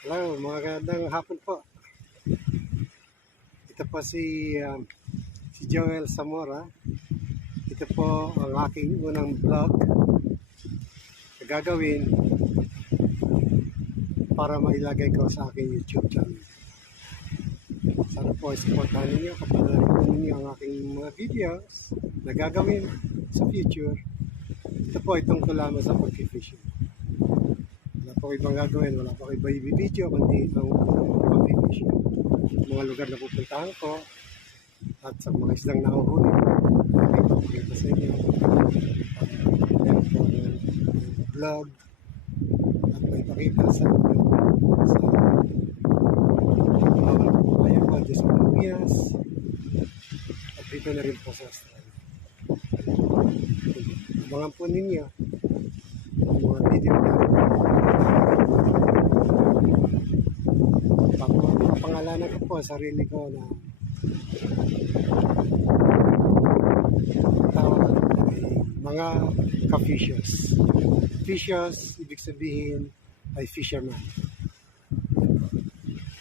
Hello, magandang hapon po. Ito po si Joel Zamora. Ito po ang aking unang vlog na gagawin para mailagay ko sa aking YouTube channel. Sana po supportahan ninyo, kapanorin po ninyo ang aking mga videos na gagawin sa future. Ito po ay tungkol lamang sa pag-fishing. Wala po ibang gagawin, wala po ibang i-video kundi ang pag-fishing. Mga lugar na pupuntahan ko at sa mga islang nahuhuli nakikita sa inyo meron po ng vlog at may pakita sa Ayaw sa Pilipinas at dito na rin po sa Australia. Abangan po ninyo ang mga video na pangalanan ko po ang sarili ko na tawag ay mga ka-fishers. Fishers, ibig sabihin ay fisherman.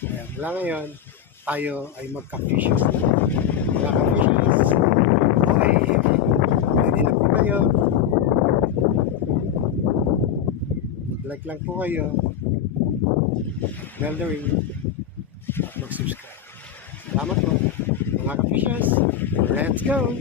Kaya mula ngayon, tayo ay magka-fishers. Mga ka-fishers, okay, ready na po kayo. Mag-like lang po kayo. Bell the ring. At mag-subscribe. Salamat po. Mga ka-fishers, let's go!